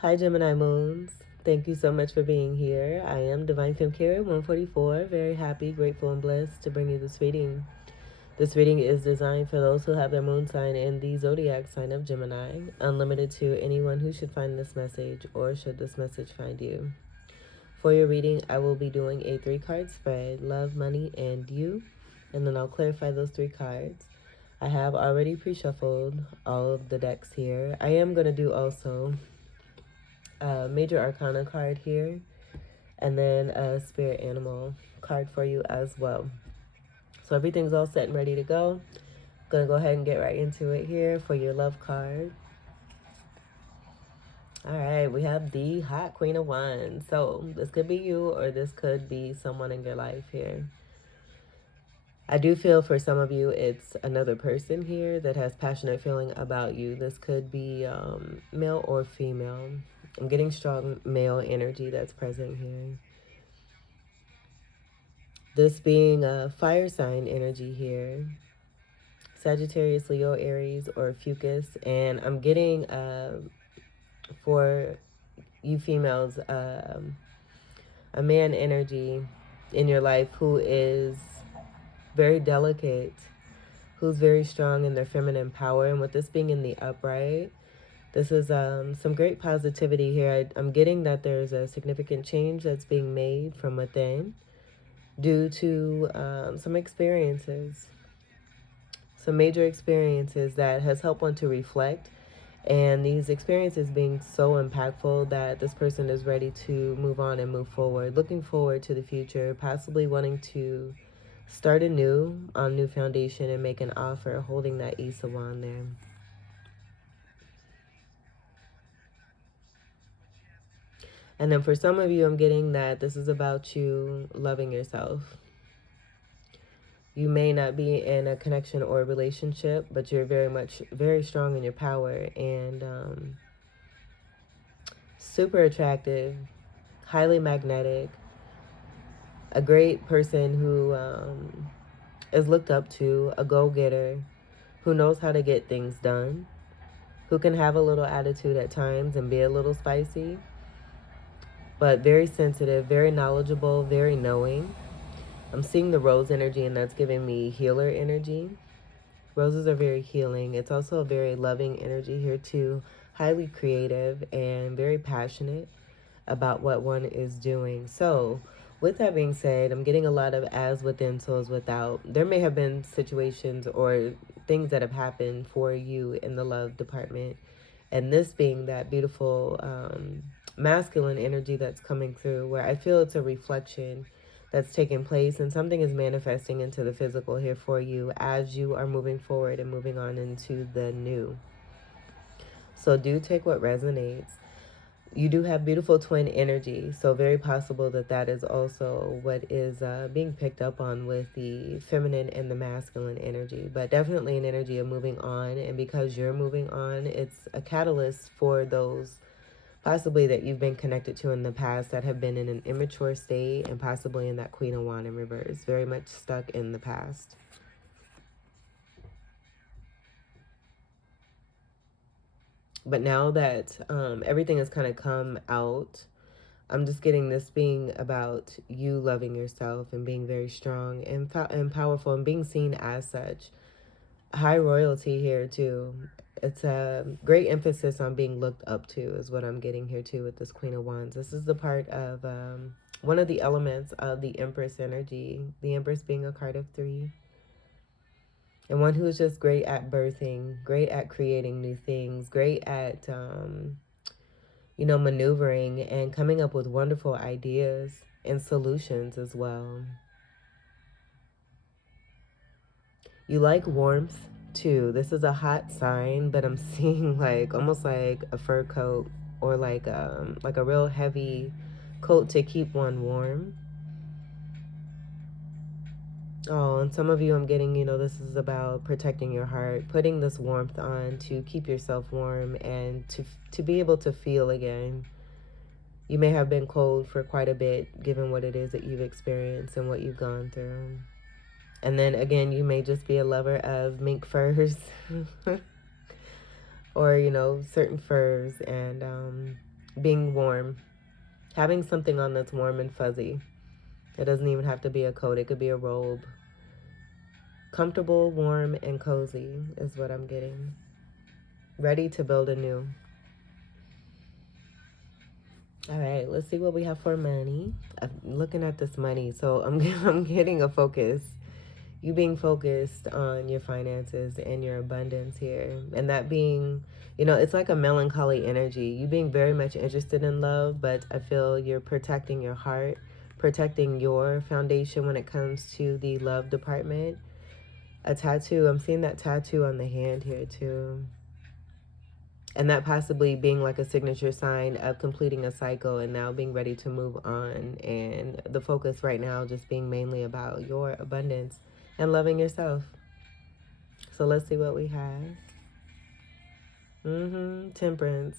Hi, Gemini Moons. Thank you so much for being here. I am Divine Femme Carrier 144. Very happy, grateful, and blessed to bring you this reading. This reading is designed for those who have their moon sign in the zodiac sign of Gemini, unlimited to anyone who should find this message or should this message find you. For your reading, I will be doing a 3-card spread, love, money, and you, and then I'll clarify those 3 cards. I have already pre-shuffled all of the decks here. I am going to do also major arcana card here, and then a spirit animal card for you as well. So everything's all set and ready to go. Gonna go ahead and get right into it here for your love card. All right, we have the hot Queen of Wands. So this could be you, or this could be someone in your life here. I do feel for some of you it's another person here that has passionate feeling about you. This could be male or female. I'm getting strong male energy that's present here. This being a fire sign energy here. Sagittarius, Leo, Aries, or Fucus. And I'm getting, for you females, a man energy in your life who is very delicate, who's very strong in their feminine power. And with this being in the upright, this is some great positivity here. I'm getting that there's a significant change that's being made from within due to some experiences, some major experiences that has helped one to reflect. And these experiences being so impactful that this person is ready to move on and move forward, looking forward to the future, possibly wanting to start anew on new foundation and make an offer, holding that Ace of Wands there. And then for some of you, I'm getting that this is about you loving yourself. You may not be in a connection or a relationship, but you're very strong in your power and super attractive, highly magnetic, a great person who is looked up to, a go-getter, who knows how to get things done, who can have a little attitude at times and be a little spicy, but very sensitive, very knowledgeable, very knowing. I'm seeing the rose energy, and that's giving me healer energy. Roses are very healing. It's also a very loving energy here too. Highly creative and very passionate about what one is doing. So with that being said, I'm getting a lot of as within, so as without. There may have been situations or things that have happened for you in the love department. And this being that beautiful masculine energy that's coming through, where I feel it's a reflection that's taking place and something is manifesting into the physical here for you as you are moving forward and moving on into the new. So do take what resonates. You do have beautiful twin energy, so very possible that that is also what is being picked up on with the feminine and the masculine energy, but definitely an energy of moving on. And because you're moving on, it's a catalyst for those possibly that you've been connected to in the past that have been in an immature state and possibly in that Queen of Wands in reverse, very much stuck in the past. But now that everything has kind of come out, I'm just getting this being about you loving yourself and being very strong and powerful and being seen as such. High royalty here too. It's a great emphasis on being looked up to is what I'm getting here too with this Queen of Wands. This is the part of one of the elements of the Empress energy. The Empress being a card of 3. And one who is just great at birthing, great at creating new things, great at, maneuvering and coming up with wonderful ideas and solutions as well. You like warmth too. This is a hot sign, but I'm seeing like almost like a fur coat or like a real heavy coat to keep one warm. Oh, and some of you I'm getting, this is about protecting your heart, putting this warmth on to keep yourself warm and to be able to feel again. You may have been cold for quite a bit, given what it is that you've experienced and what you've gone through. And then again, you may just be a lover of mink furs or, certain furs. And being warm, having something on that's warm and fuzzy. It doesn't even have to be a coat. It could be a robe. Comfortable, warm, and cozy is what I'm getting. Ready to build anew. All right, let's see what we have for money. I'm looking at this money, so I'm getting a focus. You being focused on your finances and your abundance here, and that being, it's like a melancholy energy. You being very much interested in love, but I feel you're protecting your heart, protecting your foundation when it comes to the love department. A tattoo, I'm seeing that tattoo on the hand here too. And that possibly being like a signature sign of completing a cycle and now being ready to move on. And the focus right now just being mainly about your abundance and loving yourself. So let's see what we have. Temperance.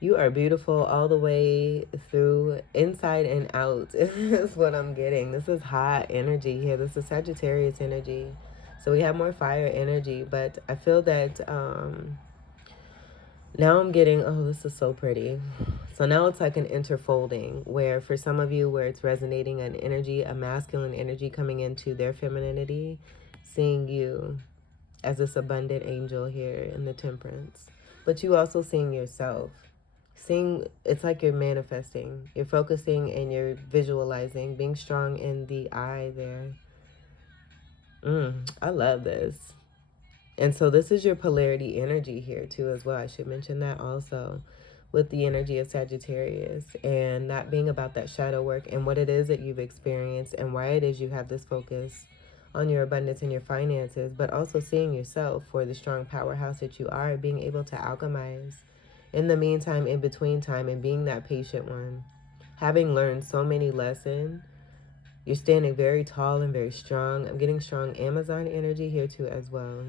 You are beautiful all the way through, inside and out is what I'm getting. This is hot energy here. This is Sagittarius energy. So we have more fire energy, but I feel that now I'm getting, oh, this is so pretty. So now it's like an interfolding where for some of you where it's resonating an energy, a masculine energy coming into their femininity, seeing you as this abundant angel here in the temperance. But you also seeing yourself. Seeing, it's like you're manifesting. You're focusing and you're visualizing, being strong in the eye there. I love this. And so this is your polarity energy here too as well. I should mention that also with the energy of Sagittarius and that being about that shadow work and what it is that you've experienced and why it is you have this focus on your abundance and your finances, but also seeing yourself for the strong powerhouse that you are, being able to alchemize in the meantime, in between time, and being that patient one. Having learned so many lessons, you're standing very tall and very strong. I'm getting strong Amazon energy here too as well.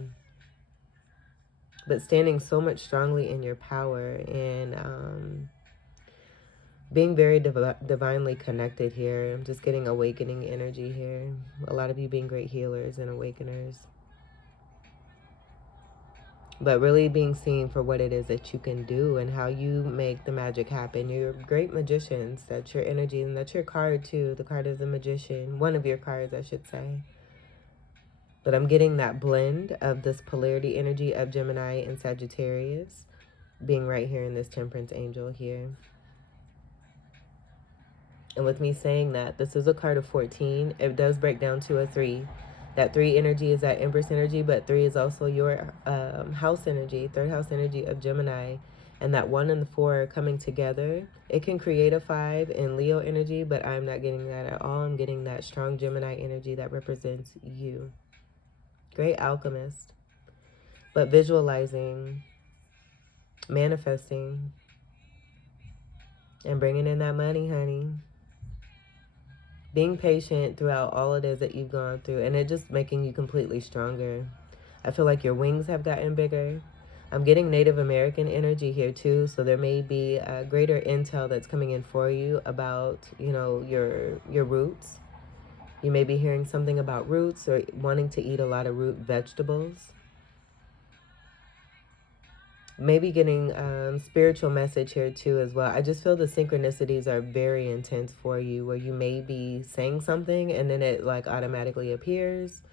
But standing so much strongly in your power and being very divinely connected here. I'm just getting awakening energy here. A lot of you being great healers and awakeners. But really being seen for what it is that you can do and how you make the magic happen. You're great magicians. That's your energy, and that's your card too. The card is the magician. One of your cards, I should say. But I'm getting that blend of this polarity energy of Gemini and Sagittarius being right here in this temperance angel here. And with me saying that, this is a card of 14. It does break down to a 3. That 3 energy is that Empress energy, but 3 is also your house energy, third house energy of Gemini. And that 1 and the 4 coming together, it can create a 5 in Leo energy, but I'm not getting that at all. I'm getting that strong Gemini energy that represents you. Great alchemist. But visualizing, manifesting, and bringing in that money, honey. Being patient throughout all it is that you've gone through, and it just making you completely stronger. I feel like your wings have gotten bigger. I'm getting Native American energy here too, so there may be a greater intel that's coming in for you about, your roots. You may be hearing something about roots or wanting to eat a lot of root vegetables. Maybe getting spiritual message here too as well. I just feel the synchronicities are very intense for you, where you may be saying something and then it like automatically appears,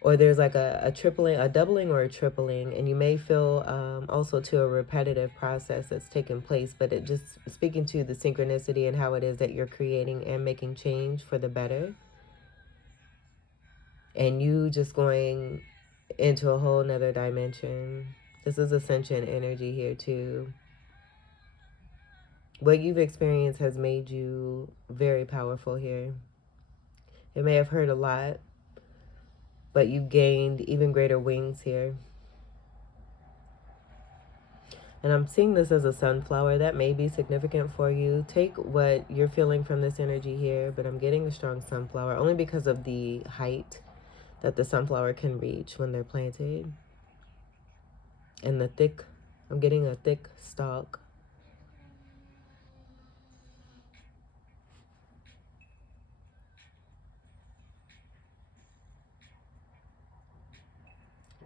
or there's like a tripling, a doubling or a tripling, and you may feel also to a repetitive process that's taking place, but it just speaking to the synchronicity and how it is that you're creating and making change for the better, and you just going into a whole nother dimension. This is ascension energy here too. What you've experienced has made you very powerful here. It may have hurt a lot, but you've gained even greater wings here. And I'm seeing this as a sunflower. That may be significant for you. Take what you're feeling from this energy here, but I'm getting a strong sunflower only because of the height that the sunflower can reach when they're planted. And the thick, I'm getting a thick stalk.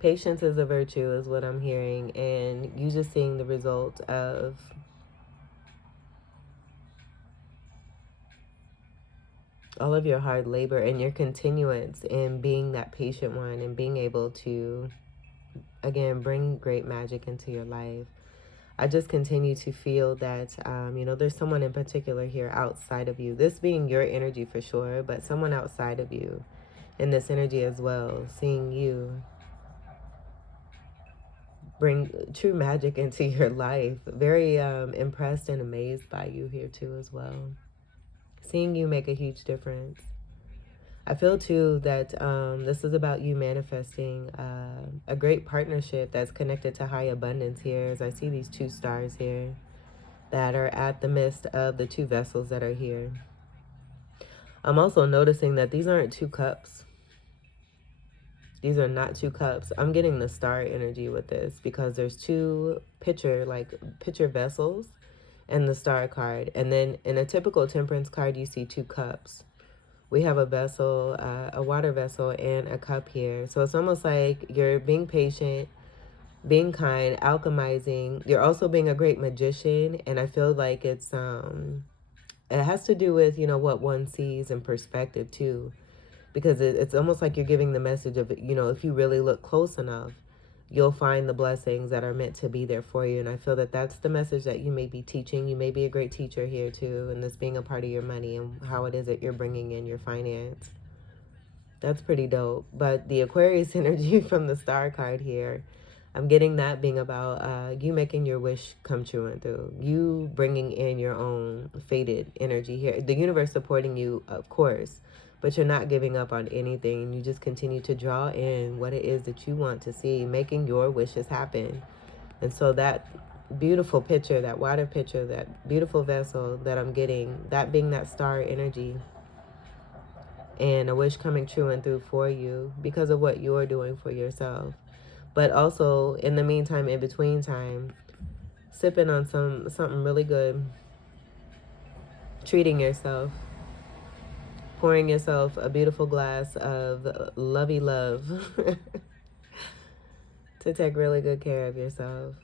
Patience is a virtue is what I'm hearing, and you just seeing the result of all of your hard labor and your continuance in being that patient one and being able to, again, bring great magic into your life. I just continue to feel that, there's someone in particular here outside of you. This being your energy for sure, but someone outside of you in this energy as well, seeing you bring true magic into your life. Very impressed and amazed by you here too as well. Seeing you make a huge difference. I feel too that this is about you manifesting a great partnership that's connected to high abundance here, as I see these two stars here that are at the midst of the two vessels that are here. I'm also noticing that these aren't two cups. These are not two cups. I'm getting the star energy with this because there's two pitcher vessels and the star card. And then in a typical temperance card, you see two cups. We have a vessel, a water vessel, and a cup here. So it's almost like you're being patient, being kind, alchemizing. You're also being a great magician. And I feel like it has to do with, what one sees in perspective too. Because it's almost like you're giving the message of, if you really look close enough, you'll find the blessings that are meant to be there for you. And I feel that that's the message that you may be teaching. You may be a great teacher here too, and this being a part of your money and how it is that you're bringing in your finance. That's pretty dope. But the Aquarius energy from the star card here, I'm getting that being about you making your wish come true and through. You bringing in your own fated energy here. The universe supporting you, of course, but you're not giving up on anything. You just continue to draw in what it is that you want to see, making your wishes happen. And so that beautiful picture, that water picture, that beautiful vessel that I'm getting, that being that star energy, and a wish coming true and through for you because of what you're doing for yourself. But also, in the meantime, in between time, sipping on something really good, treating yourself, pouring yourself a beautiful glass of lovey love to take really good care of yourself.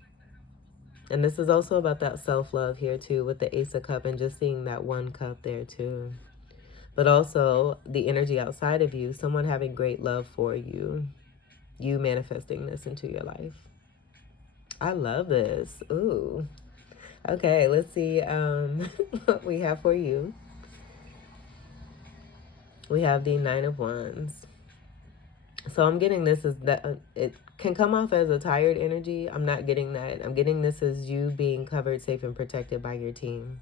And this is also about that self-love here too, with the Ace of Cups and just seeing that one cup there too. But also the energy outside of you, someone having great love for you, you manifesting this into your life. I love this. Ooh. Okay, let's see what we have for you. We have the Nine of Wands. So I'm getting this as that it can come off as a tired energy. I'm not getting that. I'm getting this as you being covered, safe, and protected by your team.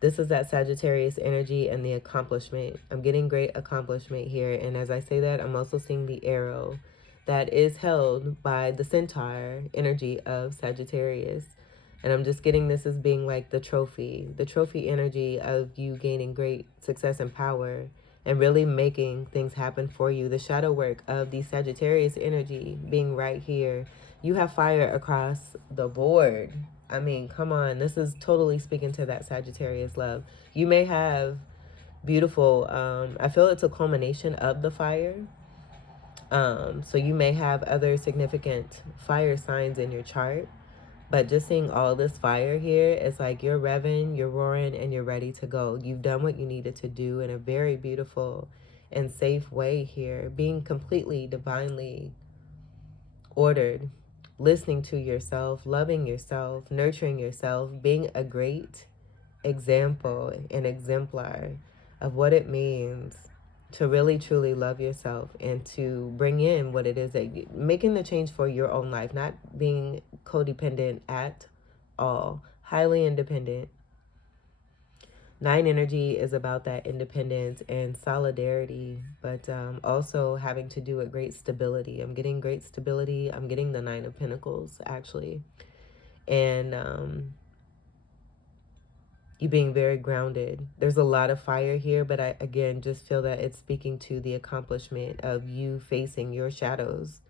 This is that Sagittarius energy and the accomplishment. I'm getting great accomplishment here. And as I say that, I'm also seeing the arrow that is held by the centaur energy of Sagittarius. And I'm just getting this as being like the trophy energy of you gaining great success and power and really making things happen for you. The shadow work of the Sagittarius energy being right here. You have fire across the board. I mean, come on. This is totally speaking to that Sagittarius love. You may have beautiful, I feel it's a culmination of the fire. So you may have other significant fire signs in your chart. But just seeing all this fire here, it's like you're revving, you're roaring, and you're ready to go. You've done what you needed to do in a very beautiful and safe way here. Being completely divinely ordered, listening to yourself, loving yourself, nurturing yourself, being a great example and exemplar of what it means to really truly love yourself and to bring in what it is that making the change for your own life, not being codependent at all, highly independent. Nine energy is about that independence and solidarity, but also having to do with great stability. I'm getting great stability. I'm getting the Nine of Pentacles, actually. And you being very grounded. There's a lot of fire here, but I, again, just feel that it's speaking to the accomplishment of you facing your shadows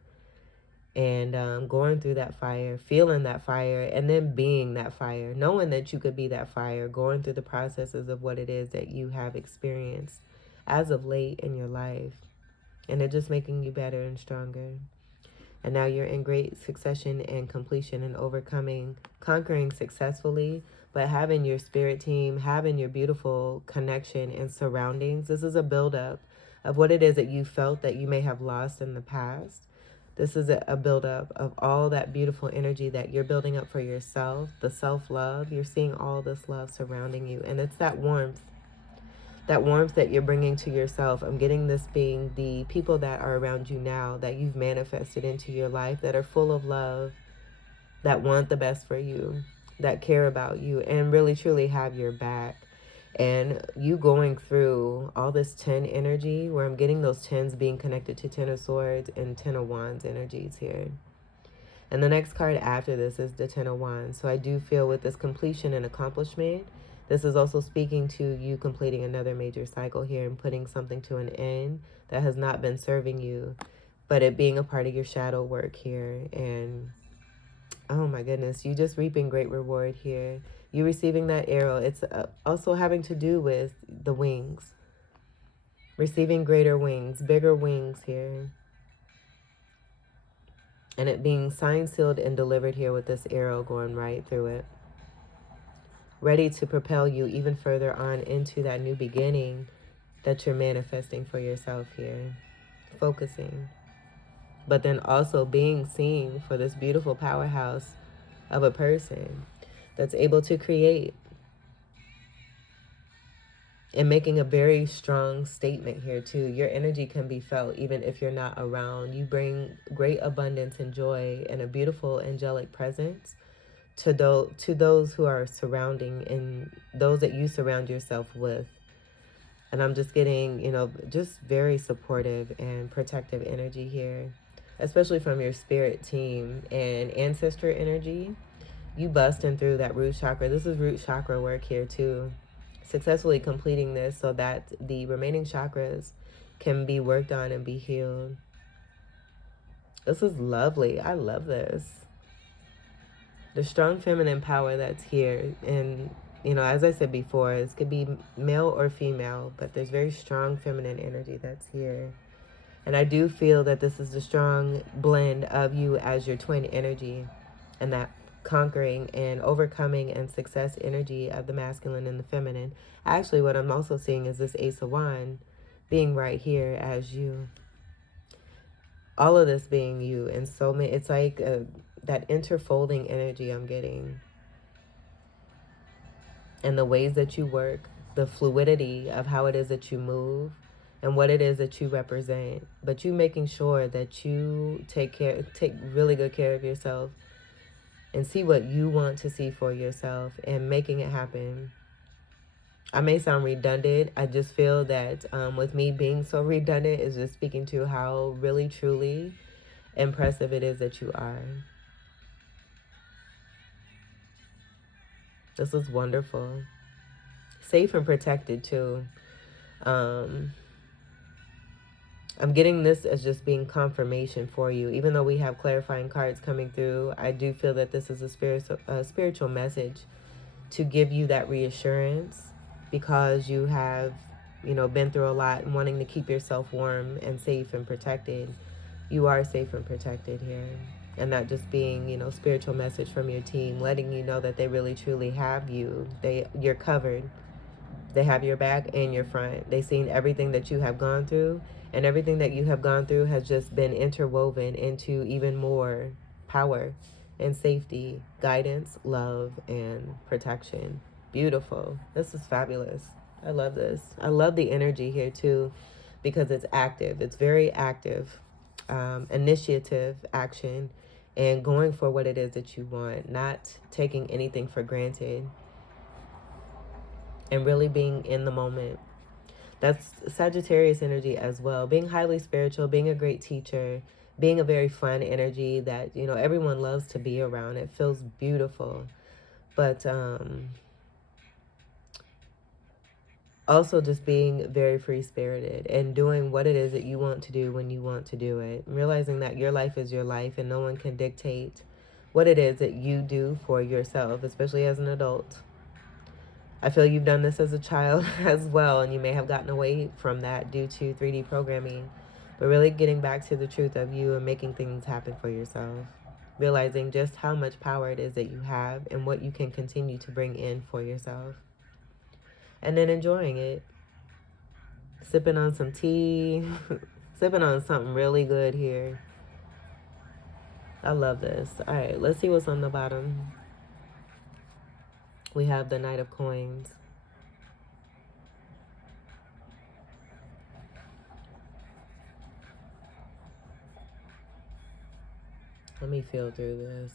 and going through that fire, feeling that fire, and then being that fire, knowing that you could be that fire, going through the processes of what it is that you have experienced as of late in your life, and it just making you better and stronger. And now you're in great succession and completion and conquering successfully, but having your spirit team, having your beautiful connection and surroundings. This is a buildup of what it is that you felt that you may have lost in the past. This is a buildup of all that beautiful energy that you're building up for yourself, the self-love. You're seeing all this love surrounding you. And it's that warmth that you're bringing to yourself. I'm getting this being the people that are around you now that you've manifested into your life, that are full of love, that want the best for you, that care about you, and really truly have your back. And you going through all this 10 energy, where I'm getting those 10s being connected to 10 of Swords and 10 of Wands energies here. And the next card after this is the 10 of Wands. So I do feel with this completion and accomplishment, this is also speaking to you completing another major cycle here and putting something to an end that has not been serving you, but it being a part of your shadow work here. And oh my goodness, you just reaping great reward here. You receiving that arrow. It's also having to do with the wings. Receiving greater wings, bigger wings here. And it being signed, sealed, and delivered here with this arrow going right through it. Ready to propel you even further on into that new beginning that you're manifesting for yourself here. Focusing. But then also being seen for this beautiful powerhouse of a person that's able to create and making a very strong statement here too. Your energy can be felt even if you're not around. You bring great abundance and joy and a beautiful angelic presence to those who are surrounding and those that you surround yourself with. And I'm just getting, just very supportive and protective energy here, especially from your spirit team and ancestor energy. You busting through that root chakra. This is root chakra work here too. Successfully completing this so that the remaining chakras can be worked on and be healed. This is lovely. I love this. The strong feminine power that's here. And, as I said before, this could be male or female, but there's very strong feminine energy that's here. And I do feel that this is the strong blend of you as your twin energy and that conquering and overcoming and success energy of the masculine and the feminine. Actually, what I'm also seeing is this Ace of Wands being right here as you. All of this being you. And so many, it's like that interfolding energy I'm getting. And the ways that you work, the fluidity of how it is that you move and what it is that you represent. But you making sure that you take really good care of yourself and see what you want to see for yourself and making it happen. I may sound redundant. I just feel that with me being so redundant is just speaking to how really, truly impressive it is that you are. This is wonderful. Safe and protected too. I'm getting this as just being confirmation for you. Even though we have clarifying cards coming through, I do feel that this is a spiritual message to give you that reassurance, because you have, been through a lot and wanting to keep yourself warm and safe and protected. You are safe and protected here. And that just being, spiritual message from your team, letting you know that they really truly have you. You're covered. They have your back and your front. They've seen everything that you have gone through, and everything that you have gone through has just been interwoven into even more power and safety, guidance, love, and protection. Beautiful. This is fabulous. I love this. I love the energy here too, because it's active. It's very active. Initiative, action, and going for what it is that you want, not taking anything for granted, and really being in the moment. That's Sagittarius energy as well. Being highly spiritual, being a great teacher, being a very fun energy that, everyone loves to be around. It feels beautiful. But also just being very free-spirited and doing what it is that you want to do when you want to do it. Realizing that your life is your life and no one can dictate what it is that you do for yourself, especially as an adult. I feel you've done this as a child as well, and you may have gotten away from that due to 3D programming. but really getting back to the truth of you and making things happen for yourself. Realizing just how much power it is that you have and what you can continue to bring in for yourself. And then enjoying it. Sipping on some tea, sipping on something really good here. I love this. All right, let's see what's on the bottom. We have the Knight of Coins. Let me feel through this.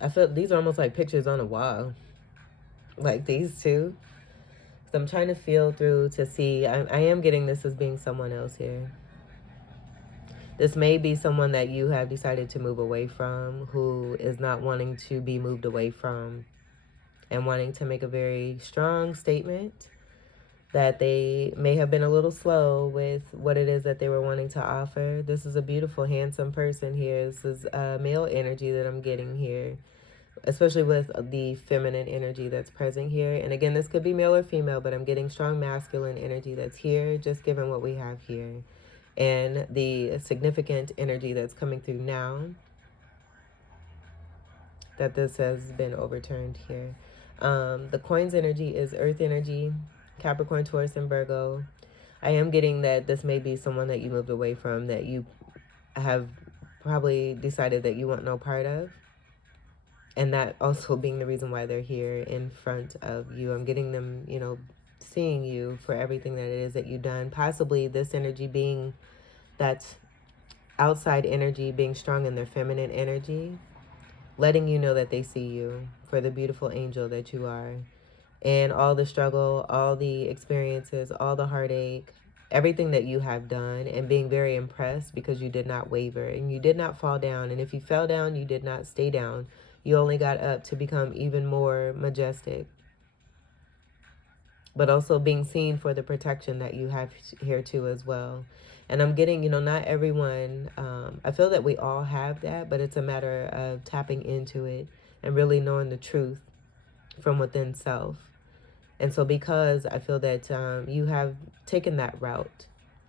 I feel these are almost like pictures on a wall. Like these two. So I'm trying to feel through to see. I am getting this as being someone else here. This may be someone that you have decided to move away from, who is not wanting to be moved away from and wanting to make a very strong statement that they may have been a little slow with what it is that they were wanting to offer. This is a beautiful, handsome person here. This is male energy that I'm getting here, especially with the feminine energy that's present here. And again, this could be male or female, but I'm getting strong masculine energy that's here, just given what we have here. And the significant energy that's coming through now, that this has been overturned here. The coins energy is earth energy, Capricorn, Taurus, and Virgo. I am getting that this may be someone that you moved away from, that you have probably decided that you want no part of. And that also being the reason why they're here in front of you. I'm getting them, you know, seeing you for everything that it is that you've done. Possibly this energy being that outside energy, being strong in their feminine energy, letting you know that they see you for the beautiful angel that you are. And all the struggle, all the experiences, all the heartache, everything that you have done, and being very impressed because you did not waver and you did not fall down. And if you fell down, you did not stay down. You only got up to become even more majestic. But also being seen for the protection that you have here too as well. And I'm getting, you know, not everyone, I feel that we all have that, but it's a matter of tapping into it and really knowing the truth from within self. And so because I feel that you have taken that route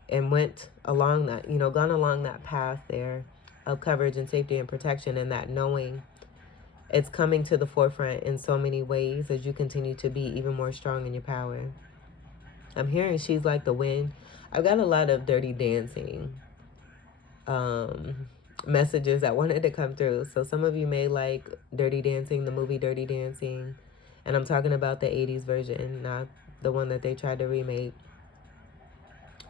and went along that, you know, gone along that path there of coverage and safety and protection, and that knowing, it's coming to the forefront in so many ways as you continue to be even more strong in your power. I'm hearing she's like the wind. I've got a lot of Dirty Dancing messages that wanted to come through. So some of you may like Dirty Dancing, the movie Dirty Dancing. And I'm talking about the 80s version, not the one that they tried to remake.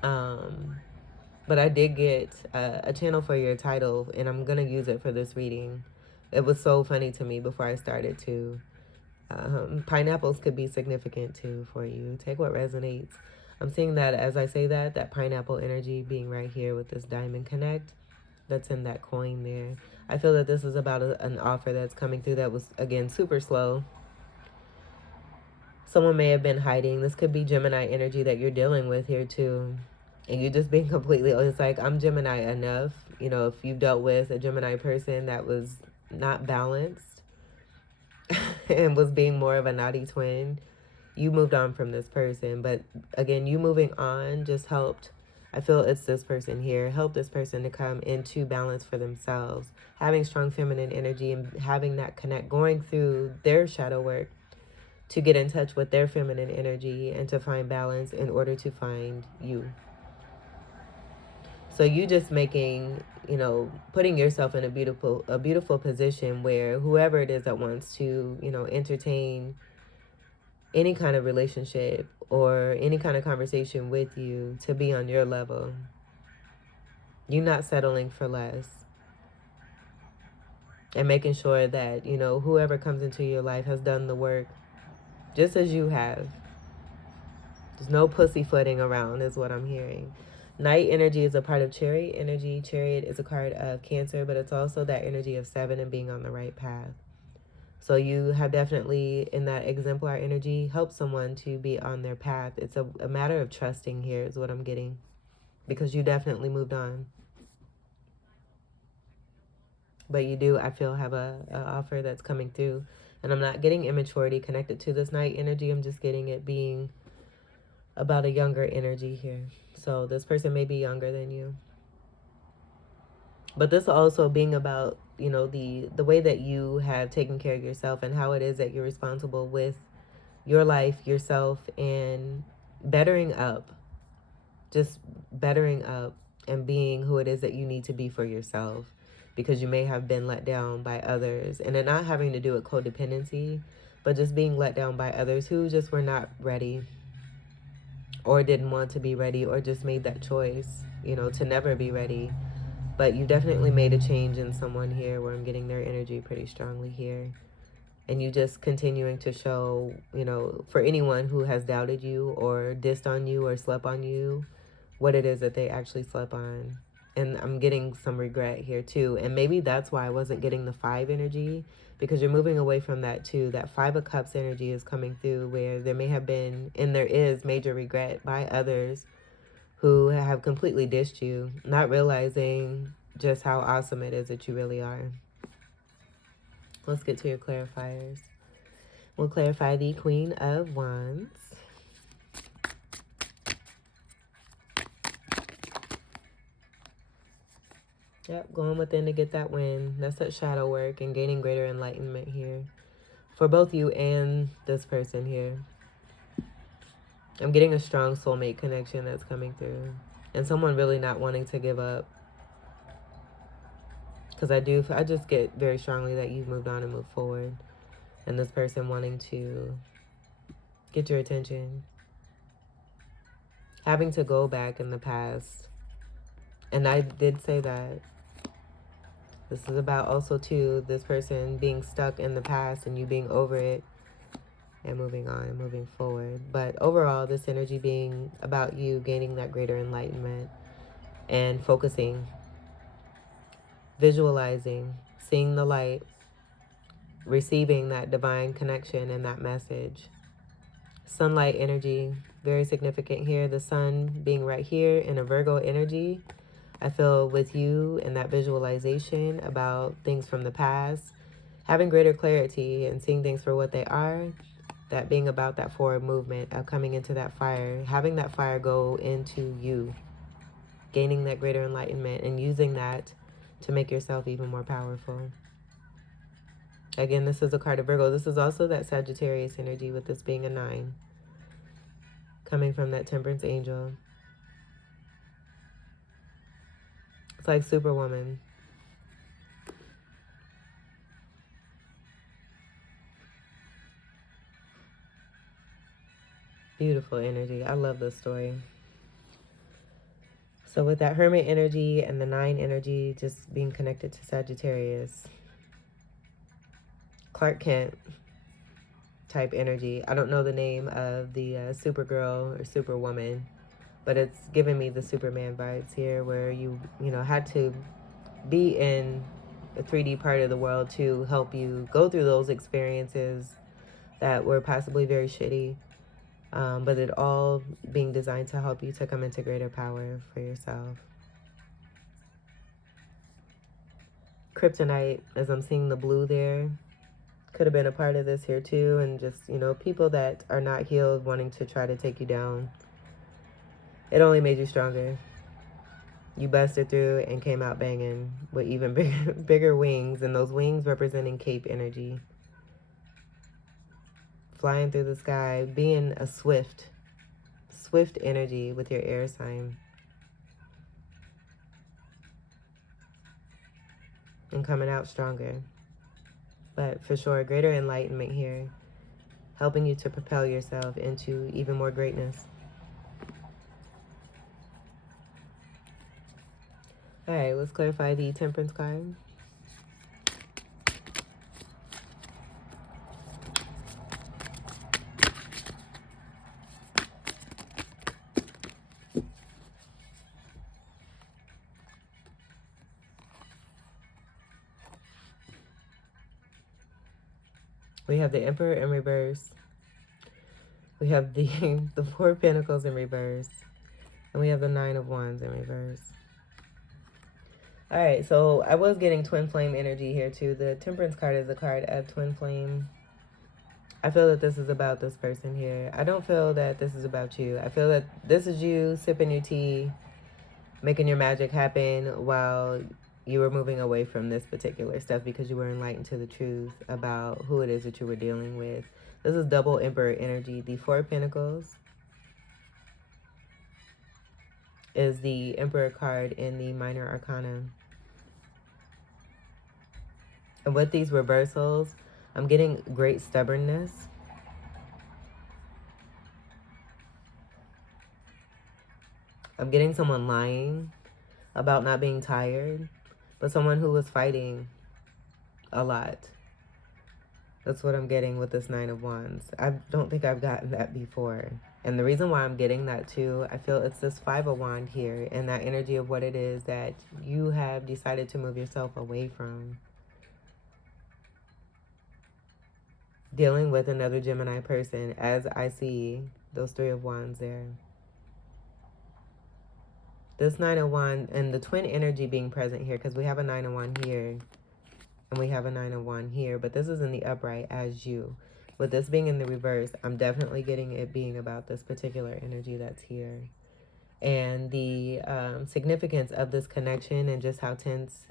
But I did get a channel for your title, and I'm going to use it for this reading. It was so funny to me before I started to. Pineapples could be significant too for you. Take what resonates. I'm seeing that as I say that, that pineapple energy being right here with this diamond connect that's in that coin there. I feel that this is about an offer that's coming through that was, again, super slow. Someone may have been hiding. This could be Gemini energy that you're dealing with here too. And you're just being completely, it's like, I'm Gemini enough. You know, if you've dealt with a Gemini person that was not balanced and was being more of a naughty twin, you moved on from this person. But again, you moving on just helped. I feel it's this person here. Help this person to come into balance for themselves. Having strong feminine energy and having that connect, going through their shadow work to get in touch with their feminine energy and to find balance in order to find you. So you just making, you know, putting yourself in a beautiful position where whoever it is that wants to, you know, entertain any kind of relationship or any kind of conversation with you to be on your level. You're not settling for less. And making sure that, you know, whoever comes into your life has done the work just as you have. There's no pussyfooting around is what I'm hearing. Night energy is a part of Chariot energy. Chariot is a card of Cancer, but it's also that energy of 7 and being on the right path. So you have definitely, in that exemplar energy, helped someone to be on their path. It's a matter of trusting here is what I'm getting. Because you definitely moved on. But you do, I feel, have a offer that's coming through. And I'm not getting immaturity connected to this night energy. I'm just getting it being about a younger energy here. So this person may be younger than you. But this also being about, you know, the way that you have taken care of yourself and how it is that you're responsible with your life, yourself, and bettering up. Just bettering up and being who it is that you need to be for yourself, because you may have been let down by others, and it not having to do with codependency, but just being let down by others who just were not ready or didn't want to be ready, or just made that choice, you know, to never be ready. But you definitely made a change in someone here, where I'm getting their energy pretty strongly here. And you just continuing to show, you know, for anyone who has doubted you or dissed on you or slept on you, what it is that they actually slept on. And I'm getting some regret here too. And maybe that's why I wasn't getting the 5 energy, because you're moving away from that too. That 5 of Cups energy is coming through, where there may have been, and there is, major regret by others who have completely dissed you, not realizing just how awesome it is that you really are. Let's get to your clarifiers. We'll clarify the Queen of Wands. Yep, going within to get that win. That's that shadow work and gaining greater enlightenment here for both you and this person here. I'm getting a strong soulmate connection that's coming through, and someone really not wanting to give up. Because I just get very strongly that you've moved on and moved forward, and this person wanting to get your attention, having to go back in the past. And I did say that this is about also too, this person being stuck in the past and you being over it and moving on and moving forward. But overall, this energy being about you gaining that greater enlightenment and focusing, visualizing, seeing the light, receiving that divine connection and that message. Sunlight energy, very significant here. The sun being right here in a Virgo energy. I feel with you and that visualization about things from the past, having greater clarity and seeing things for what they are, that being about that forward movement of coming into that fire, having that fire go into you, gaining that greater enlightenment and using that to make yourself even more powerful. Again, this is a card of Virgo. This is also that Sagittarius energy, with this being a 9, coming from that Temperance angel. It's like Superwoman. Beautiful energy. I love this story. So with that Hermit energy and the 9 energy just being connected to Sagittarius, Clark Kent type energy. I don't know the name of the Supergirl or Superwoman, but it's giving me the Superman vibes here, where you know, had to be in a 3D part of the world to help you go through those experiences that were possibly very shitty, but it all being designed to help you to come into greater power for yourself. Kryptonite, as I'm seeing the blue there, could have been a part of this here too, and just, you know, people that are not healed wanting to try to take you down. It only made you stronger. You busted through and came out banging with even bigger wings, and those wings representing cape energy. Flying through the sky, being a swift energy with your air sign. And coming out stronger. But for sure, greater enlightenment here, helping you to propel yourself into even more greatness. All right, let's clarify the Temperance card. We have the Emperor in reverse. We have the 4 of Pentacles in reverse. And we have the 9 of Wands in reverse. All right, so I was getting twin flame energy here too. The Temperance card is a card of twin flame. I feel that this is about this person here. I don't feel that this is about you. I feel that this is you sipping your tea, making your magic happen while you were moving away from this particular stuff because you were enlightened to the truth about who it is that you were dealing with. This is double Emperor energy. The Four of Pentacles is the Emperor card in the Minor Arcana. And with these reversals, I'm getting great stubbornness. I'm getting someone lying about not being tired, but someone who was fighting a lot. That's what I'm getting with this Nine of Wands. I don't think I've gotten that before. And the reason why I'm getting that too, I feel it's this Five of Wands here and that energy of what it is that you have decided to move yourself away from. Dealing with another Gemini person, as I see those Three of Wands there. This Nine of Wands and the twin energy being present here, because we have a Nine of Wands here and we have a Nine of Wands here, but this is in the upright as you. With this being in the reverse, I'm definitely getting it being about this particular energy that's here. And the significance of this connection and just how tense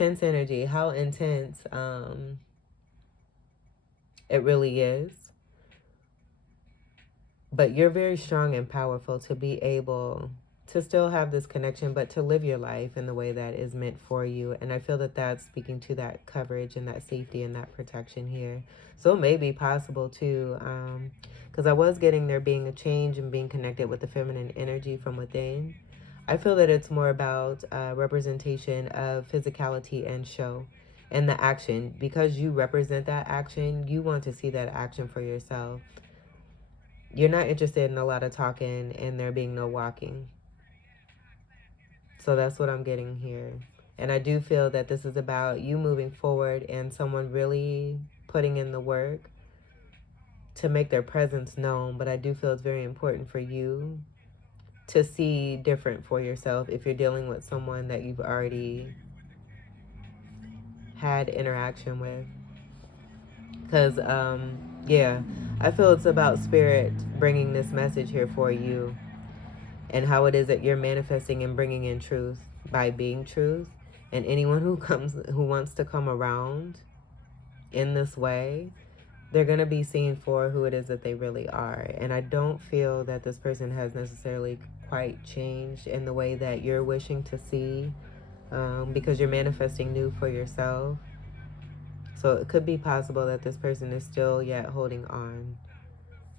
energy, how intense it really is. But you're very strong and powerful to be able to still have this connection, but to live your life in the way that is meant for you. And I feel that that's speaking to that coverage and that safety and that protection here. So it may be possible too, because I was getting there being a change and being connected with the feminine energy from within. I feel that it's more about representation of physicality and show and the action. Because you represent that action, you want to see that action for yourself. You're not interested in a lot of talking and there being no walking. So that's what I'm getting here. And I do feel that this is about you moving forward and someone really putting in the work to make their presence known. But I do feel it's very important for you to see different for yourself if you're dealing with someone that you've already had interaction with. Because, yeah, I feel it's about spirit bringing this message here for you. And how it is that you're manifesting and bringing in truth by being truth. And anyone who wants to come around in this way, they're going to be seen for who it is that they really are. And I don't feel that this person has necessarily quite changed in the way that you're wishing to see, because you're manifesting new for yourself. So it could be possible that this person is still yet holding on,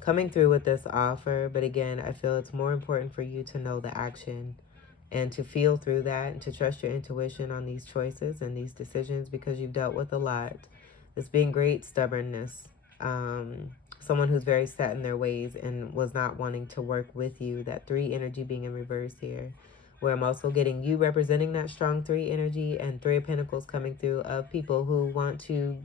coming through with this offer. But again, I feel it's more important for you to know the action and to feel through that and to trust your intuition on these choices and these decisions, because you've dealt with a lot. This being great stubbornness, someone who's very set in their ways and was not wanting to work with you. That 3 energy being in reverse here, where I'm also getting you representing that strong 3 energy, and 3 of Pentacles coming through of people who want to,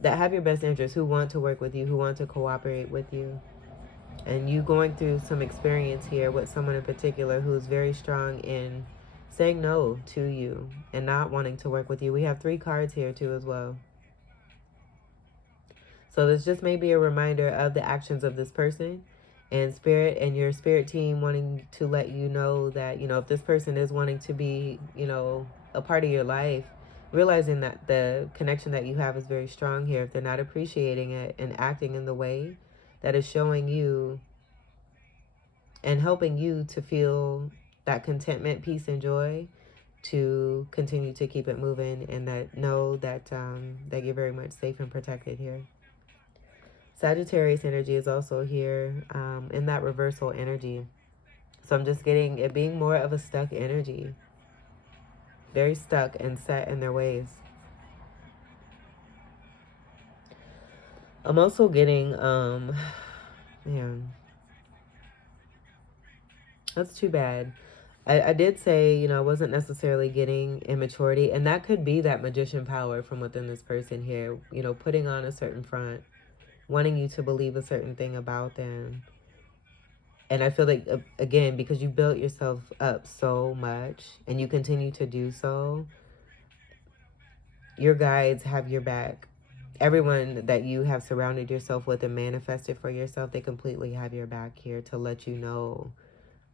that have your best interests, who want to work with you, who want to cooperate with you. And you going through some experience here with someone in particular who's very strong in saying no to you and not wanting to work with you. We have 3 cards here too as well. So this just may be a reminder of the actions of this person and spirit and your spirit team wanting to let you know that, if this person is wanting to be, a part of your life, realizing that the connection that you have is very strong here. If they're not appreciating it and acting in the way that is showing you and helping you to feel that contentment, peace, and joy, to continue to keep it moving, and that know that that you're very much safe and protected here. Sagittarius energy is also here in that reversal energy. So I'm just getting it being more of a stuck energy. Very stuck and set in their ways. I'm also getting, that's too bad. I did say, I wasn't necessarily getting immaturity, and that could be that magician power from within this person here, putting on a certain front, wanting you to believe a certain thing about them. And I feel like, again, because you built yourself up so much and you continue to do so, Your guides have your back. Everyone that you have surrounded yourself with and manifested for yourself, they completely have your back here to let you know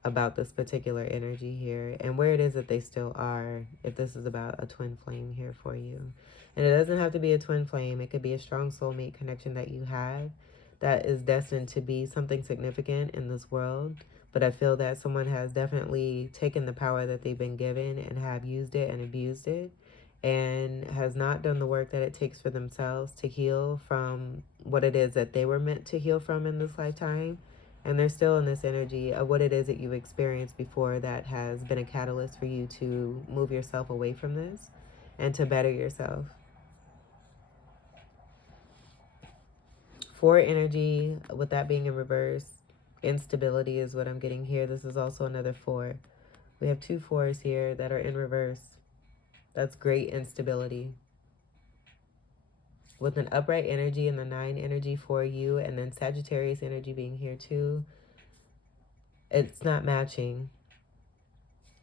about this particular energy here and where it is that they still are, if this is about a twin flame here for you. And it doesn't have to be a twin flame. It could be a strong soulmate connection that you have that is destined to be something significant in this world. But I feel that someone has definitely taken the power that they've been given and have used it and abused it, and has not done the work that it takes for themselves to heal from what it is that they were meant to heal from in this lifetime. And they're still in this energy of what it is that you've experienced before that has been a catalyst for you to move yourself away from this and to better yourself. 4 energy, with that being in reverse, instability is what I'm getting here. This is also another 4. We have 2 4s here that are in reverse. That's great instability. With an upright energy and the 9 energy for you, and then Sagittarius energy being here too, it's not matching,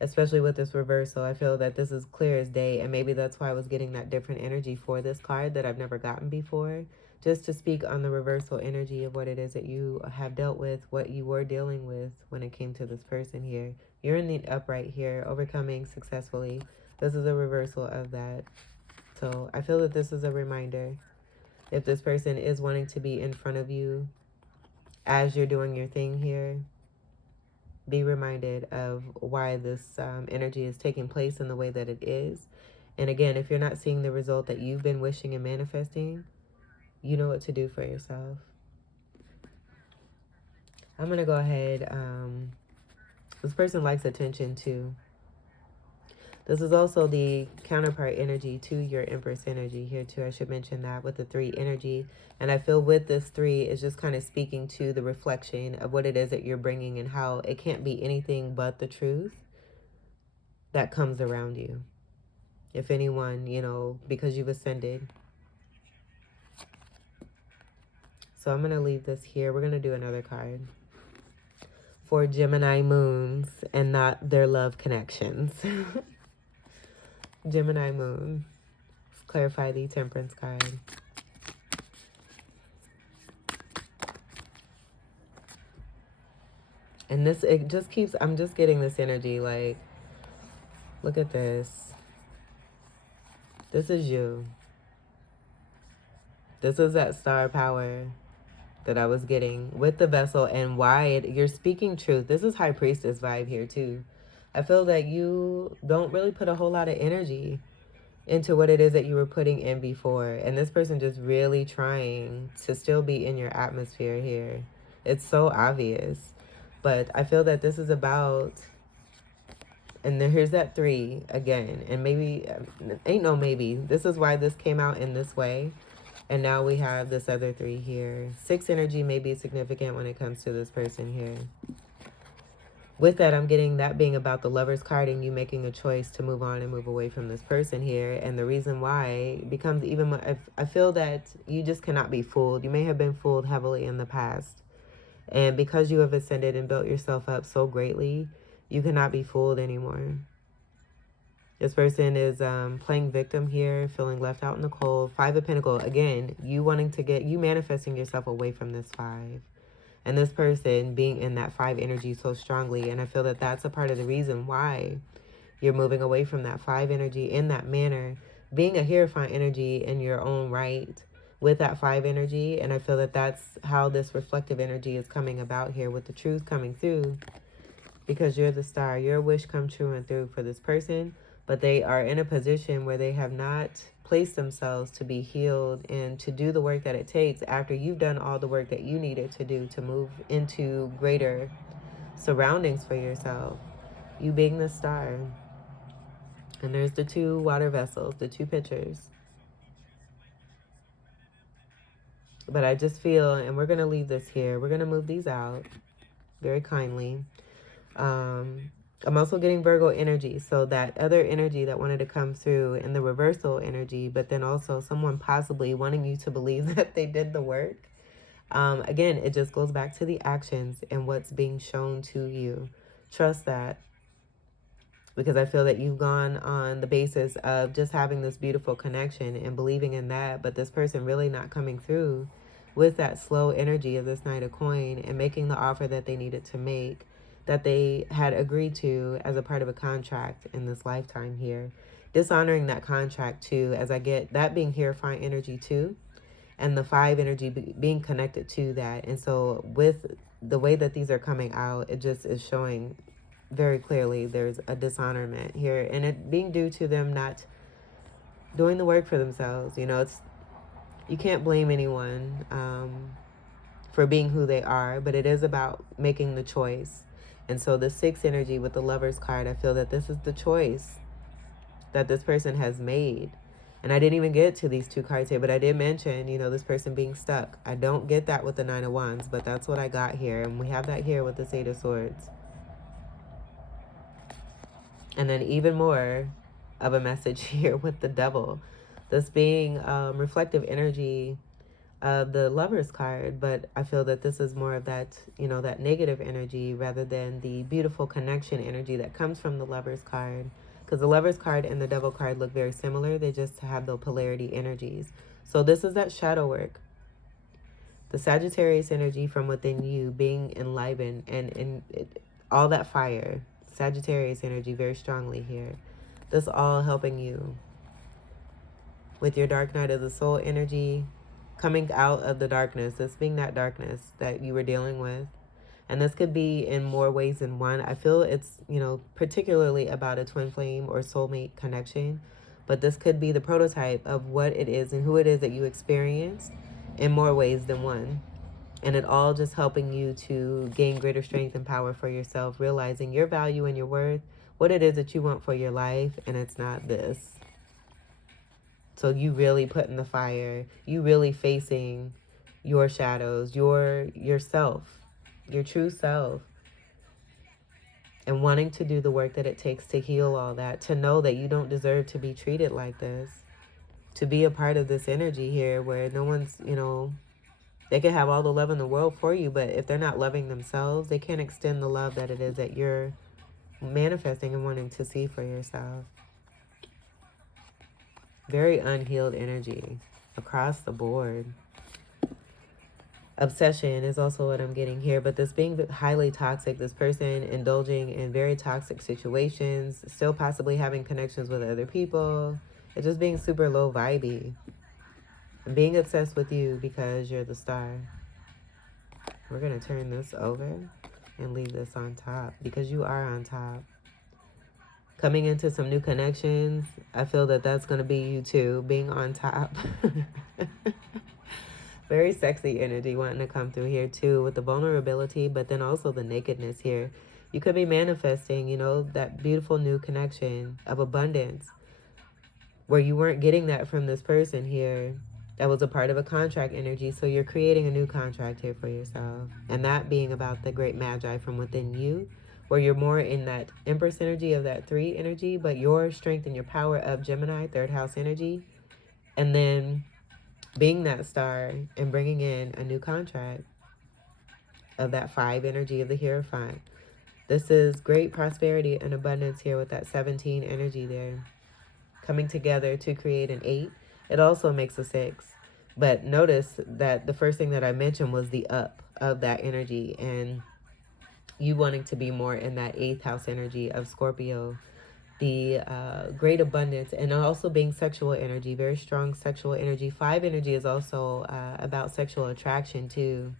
especially with this reversal. I feel that this is clear as day, and maybe that's why I was getting that different energy for this card that I've never gotten before, just to speak on the reversal energy of what it is that you have dealt with, what you were dealing with when it came to this person here. You're in the upright here, overcoming successfully. This is a reversal of that. So I feel that this is a reminder. If this person is wanting to be in front of you as you're doing your thing here, be reminded of why this energy is taking place in the way that it is. And again, if you're not seeing the result that you've been wishing and manifesting, you know what to do for yourself. I'm going to go ahead. This person likes attention too. This is also the counterpart energy to your Empress energy here too. I should mention that with the 3 energy. And I feel with this 3 is just kind of speaking to the reflection of what it is that you're bringing and how it can't be anything but the truth that comes around you. If anyone, you know, because you've ascended. So I'm going to leave this here. We're going to do another card for Gemini moons and not their love connections. Gemini moon. Let's clarify the Temperance card. And this, it just keeps, I'm just getting this energy like, look at this. This is you. This is that star power that I was getting with the vessel, and why you're speaking truth. This is High Priestess vibe here too. I feel that you don't really put a whole lot of energy into what it is that you were putting in before. And this person just really trying to still be in your atmosphere here. It's so obvious. But I feel that this is about, and then here's that 3 again. And maybe, ain't no maybe. This is why this came out in this way. And now we have this other 3 here. 6 energy may be significant when it comes to this person here. With that, I'm getting that being about the Lover's card and you making a choice to move on and move away from this person here. And the reason why becomes even more, I feel that you just cannot be fooled. You may have been fooled heavily in the past. And because you have ascended and built yourself up so greatly, you cannot be fooled anymore. This person is playing victim here, feeling left out in the cold. 5 of Pentacles. Again, you wanting to get, you manifesting yourself away from this 5. And this person being in that 5 energy so strongly. And I feel that that's a part of the reason why you're moving away from that 5 energy in that manner. Being a Hierophant energy in your own right with that 5 energy. And I feel that that's how this reflective energy is coming about here with the truth coming through. Because you're the star. Your wish come true and through for this person. But they are in a position where they have not placed themselves to be healed and to do the work that it takes after you've done all the work that you needed to do to move into greater surroundings for yourself. You being the star. And there's the 2 water vessels, the 2 pitchers. But I just feel, and we're going to leave this here. We're going to move these out very kindly. I'm also getting Virgo energy. So that other energy that wanted to come through in the reversal energy, but then also someone possibly wanting you to believe that they did the work. Again, it just goes back to the actions and what's being shown to you. Trust that. because I feel that you've gone on the basis of just having this beautiful connection and believing in that, but this person really not coming through with that slow energy of this Knight of Coin and making the offer that they needed to make, that they had agreed to as a part of a contract in this lifetime here. Dishonoring that contract too, as I get that being Hierophant energy too, and the 5 energy being connected to that. And so with the way that these are coming out, it just is showing very clearly there's a dishonorment here, and it being due to them not doing the work for themselves. You know, it's, you can't blame anyone for being who they are, but it is about making the choice. And so the 6 energy with the Lovers card, I feel that this is the choice that this person has made. And I didn't even get to these 2 cards here, but I did mention, you know, this person being stuck. I don't get that with the 9 of Wands, but that's what I got here. And we have that here with the 8 of Swords. And then even more of a message here with the Devil. This being reflective energy of the Lovers card, but I feel that this is more of that, you know, that negative energy rather than the beautiful connection energy that comes from the Lovers card. Because the Lovers card and the Devil card look very similar. They just have the polarity energies. So this is that shadow work. The Sagittarius energy from within you being enlivened and all that fire. Sagittarius energy very strongly here. This all helping you with your Dark Night of the Soul energy, coming out of the darkness, this being that darkness that you were dealing with. And this could be in more ways than one. I feel it's, you know, particularly about a twin flame or soulmate connection. But this could be the prototype of what it is and who it is that you experience in more ways than one. And it all just helping you to gain greater strength and power for yourself, realizing your value and your worth, what it is that you want for your life, and it's not this. So you really put in the fire, you really facing your shadows, yourself, your true self, and wanting to do the work that it takes to heal all that, to know that you don't deserve to be treated like this, to be a part of this energy here where no one's, you know, they can have all the love in the world for you, but if they're not loving themselves, they can't extend the love that it is that you're manifesting and wanting to see for yourself. Very unhealed energy across the board. Obsession is also what I'm getting here, but this being highly toxic, this person indulging in very toxic situations, still possibly having connections with other people, it's just being super low vibey. Being obsessed with you because you're the star. We're going to turn this over and leave this on top because you are on top. Coming into some new connections, I feel that that's going to be you too, being on top. Very sexy energy wanting to come through here too with the vulnerability, but then also the nakedness here. You could be manifesting, you know, that beautiful new connection of abundance where you weren't getting that from this person here. That was a part of a contract energy. So you're creating a new contract here for yourself. And that being about the great magi from within you, where you're more in that Empress energy of that 3 energy, but your strength and your power of Gemini, 3rd house energy. And then being that star and bringing in a new contract of that 5 energy of the Hierophant. This is great prosperity and abundance here with that 17 energy there. Coming together to create an 8. It also makes a 6. But notice that the first thing that I mentioned was the up of that energy. And you wanting to be more in that 8th house energy of Scorpio. The great abundance, and also being sexual energy, very strong sexual energy. 5 energy is also about sexual attraction too.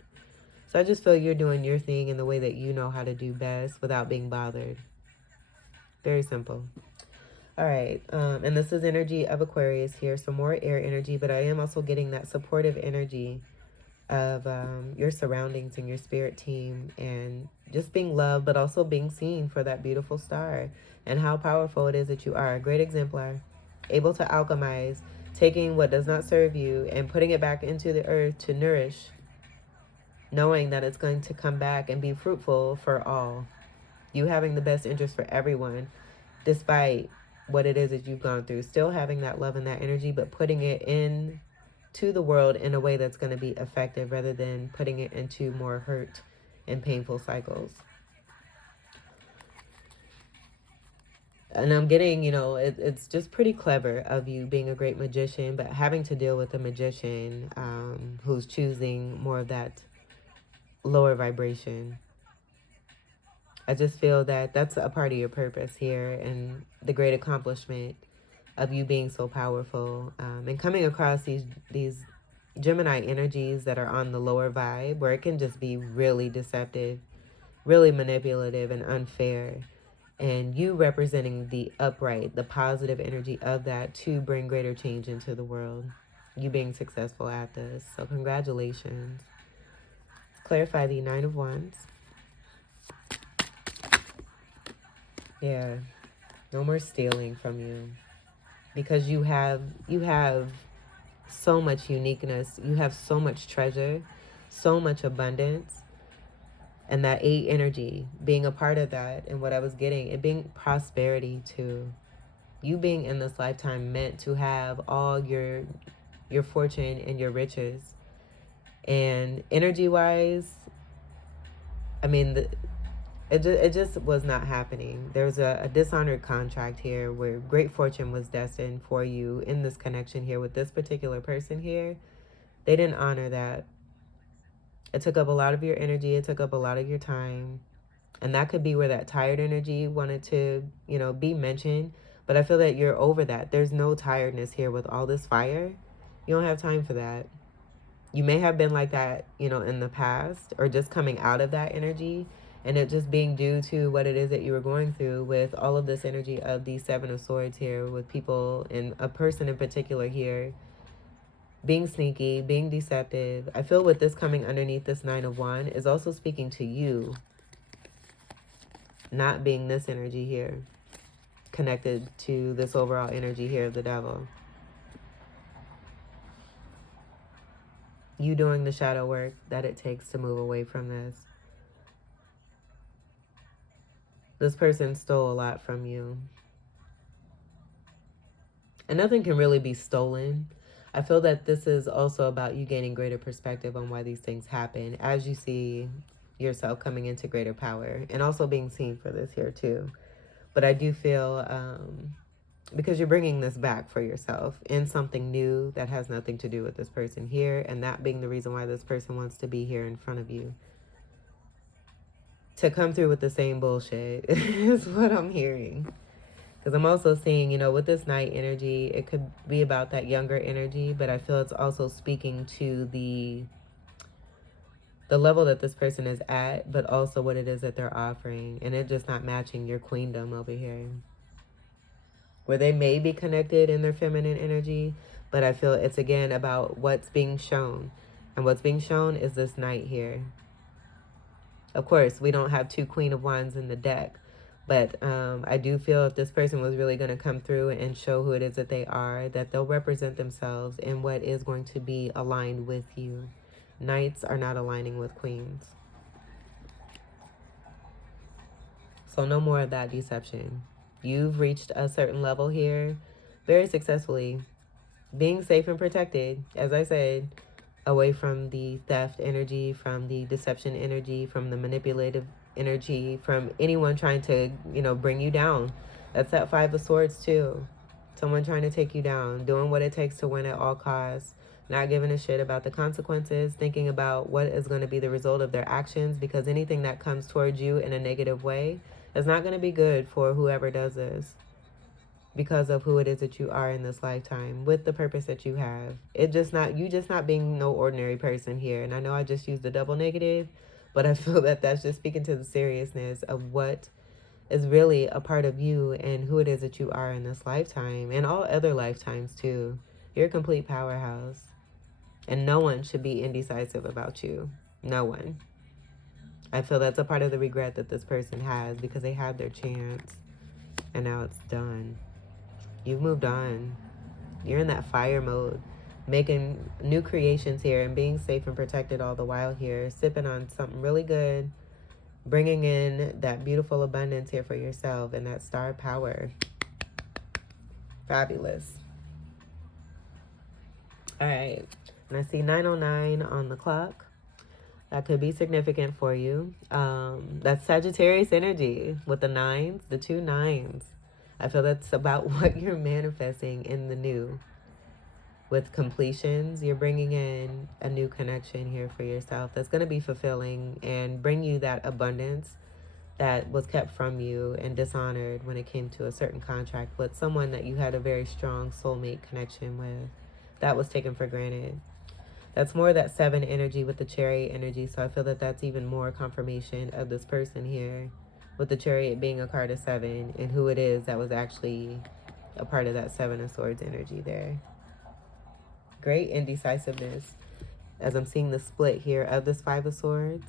So I just feel you're doing your thing in the way that you know how to do best without being bothered. Very simple. All right, and this is energy of Aquarius here, so more air energy, but I am also getting that supportive energy of your surroundings and your spirit team, and just being loved, but also being seen for that beautiful star and how powerful it is that you are. A great exemplar, able to alchemize, taking what does not serve you and putting it back into the earth to nourish, knowing that it's going to come back and be fruitful for all. You having the best interest for everyone, despite what it is that you've gone through, still having that love and that energy, but putting it in to the world in a way that's going to be effective rather than putting it into more hurt and painful cycles. And I'm getting, it's just pretty clever of you being a great magician, but having to deal with a magician who's choosing more of that lower vibration. I just feel that that's a part of your purpose here, and the great accomplishment of you being so powerful, and coming across these Gemini energies that are on the lower vibe, where it can just be really deceptive, really manipulative and unfair. And you representing the upright, the positive energy of that to bring greater change into the world. You being successful at this. So congratulations. Let's clarify the Nine of Wands. Yeah. No more stealing from you. Because you have so much uniqueness. You have so much treasure, so much abundance. And that 8 energy, being a part of that, and what I was getting, it being prosperity too. You being in this lifetime meant to have all your fortune and your riches. And energy-wise, I mean, it just was not happening. There was a dishonored contract here where great fortune was destined for you in this connection here with this particular person here. They didn't honor that. It took up a lot of your energy. It took up a lot of your time. And that could be where that tired energy wanted to, be mentioned. But I feel that you're over that. There's no tiredness here with all this fire. You don't have time for that. You may have been like that, in the past, or just coming out of that energy. And it just being due to what it is that you were going through with all of this energy of the 7 of Swords here, with people and a person in particular here being sneaky, being deceptive. I feel with this coming underneath this 9 of Wands is also speaking to you not being this energy here, connected to this overall energy here of the devil. You doing the shadow work that it takes to move away from this. This person stole a lot from you. And nothing can really be stolen. I feel that this is also about you gaining greater perspective on why these things happen as you see yourself coming into greater power, and also being seen for this here too. But I do feel because you're bringing this back for yourself in something new that has nothing to do with this person here, and that being the reason why this person wants to be here in front of you. To come through with the same bullshit is what I'm hearing. Because I'm also seeing, with this night energy, it could be about that younger energy, but I feel it's also speaking to the level that this person is at, but also what it is that they're offering. And it just not matching your queendom over here. Where they may be connected in their feminine energy, but I feel it's again about what's being shown. And what's being shown is this knight here. Of course, we don't have 2 Queen of Wands in the deck. But I do feel if this person was really going to come through and show who it is that they are, that they'll represent themselves in what is going to be aligned with you. Knights are not aligning with queens. So no more of that deception. You've reached a certain level here very successfully. Being safe and protected, as I said, away from the theft energy, from the deception energy, from the manipulative energy, from anyone trying to, bring you down. That's that 5 of Swords too. Someone trying to take you down, doing what it takes to win at all costs, not giving a shit about the consequences, thinking about what is going to be the result of their actions, because anything that comes towards you in a negative way is not going to be good for whoever does this, because of who it is that you are in this lifetime, with the purpose that you have. You just not being no ordinary person here. And I know I just used the double negative, but I feel that that's just speaking to the seriousness of what is really a part of you and who it is that you are in this lifetime and all other lifetimes too. You're a complete powerhouse. And no one should be indecisive about you. No one. I feel that's a part of the regret that this person has, because they had their chance and now it's done. You've moved on. You're in that fire mode, making new creations here and being safe and protected all the while here, sipping on something really good, bringing in that beautiful abundance here for yourself and that star power. Fabulous. All right. And I see 9:09 on the clock. That could be significant for you. That's Sagittarius energy with the 9s, the 2 9s. I feel that's about what you're manifesting in the new. With completions, you're bringing in a new connection here for yourself that's going to be fulfilling and bring you that abundance that was kept from you and dishonored when it came to a certain contract with someone that you had a very strong soulmate connection with. That was taken for granted. That's more that 7 energy with the chariot energy. So I feel that that's even more confirmation of this person here, with the chariot being a card of 7 and who it is that was actually a part of that 7 of swords energy there. Great indecisiveness as I'm seeing the split here of this 5 of swords.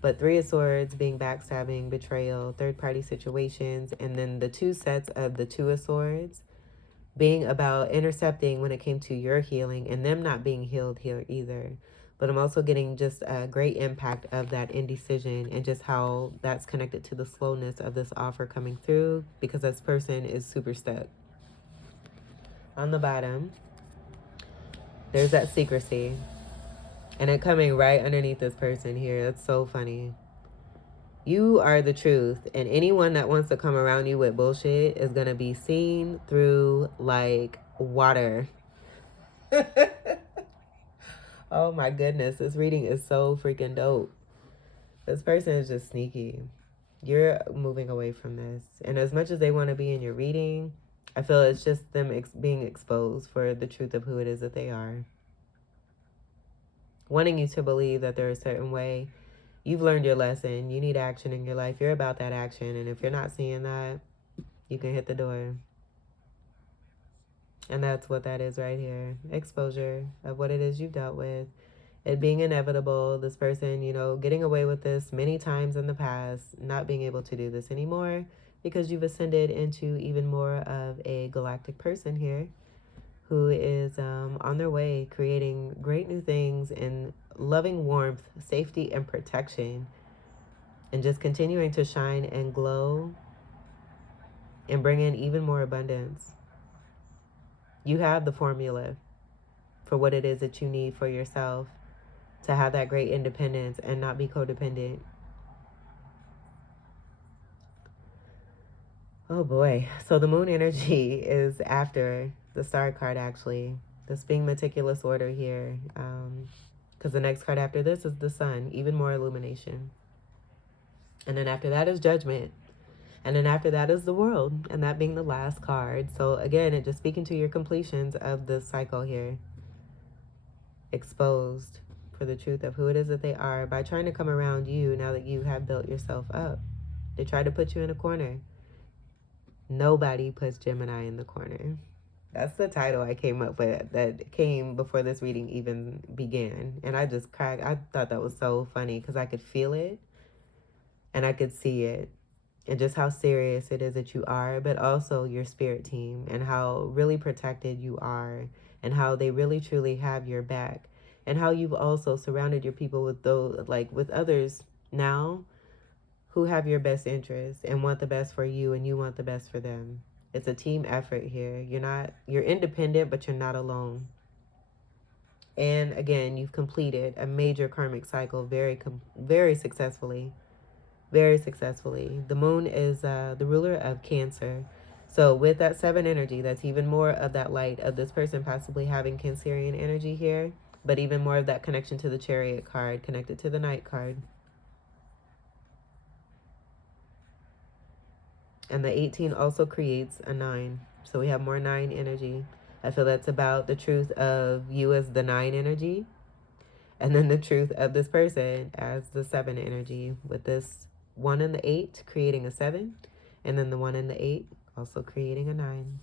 But 3 of swords being backstabbing, betrayal, third-party situations. And then the 2 sets of the 2 of swords being about intercepting when it came to your healing and them not being healed here either. But I'm also getting just a great impact of that indecision and just how that's connected to the slowness of this offer coming through because this person is super stuck. On the bottom, there's that secrecy. And it coming right underneath this person here. That's so funny. You are the truth. And anyone that wants to come around you with bullshit is going to be seen through like water. Oh my goodness. This reading is so freaking dope. This person is just sneaky. You're moving away from this. And as much as they want to be in your reading, I feel it's just them being exposed for the truth of who it is that they are. Wanting you to believe that they're a certain way. You've learned your lesson. You need action in your life. You're about that action. And if you're not seeing that, you can hit the door. And that's what that is right here. Exposure of what it is you've dealt with. It being inevitable. This person, you know, getting away with this many times in the past. Not being able to do this anymore. Because you've ascended into even more of a galactic person here. Who is on their way creating great new things in loving warmth, safety, and protection. And just continuing to shine and glow and bring in even more abundance. You have the formula for what it is that you need for yourself to have that great independence and not be codependent. Oh boy. So the moon energy is after the star card actually. This being meticulous order here. Because the next card after this is the sun. Even more illumination. And then after that is judgment. And then after that is the world. And that being the last card. So again, it just speaking to your completions of the cycle here. Exposed for the truth of who it is that they are by trying to come around you now that you have built yourself up. They try to put you in a corner. Nobody puts Gemini in the corner. That's the title I came up with that came before this reading even began. And I just cracked. I thought that was so funny because I could feel it and I could see it. And just how serious it is that you are, but also your spirit team and how really protected you are and how they really truly have your back and how you've also surrounded your people with those, like with others now who have your best interests and want the best for you and you want the best for them. It's a team effort here. You're independent, but you're not alone. And again, you've completed a major karmic cycle very successfully. Very successfully. The moon is the ruler of Cancer. So with that 7 energy, that's even more of that light of this person possibly having Cancerian energy here, but even more of that connection to the Chariot card, connected to the Knight card. And the 18 also creates a 9. So we have more 9 energy. I feel that's about the truth of you as the 9 energy. And then the truth of this person as the 7 energy. With this 1 and the 8 creating a 7. And then the 1 and the 8 also creating a 9.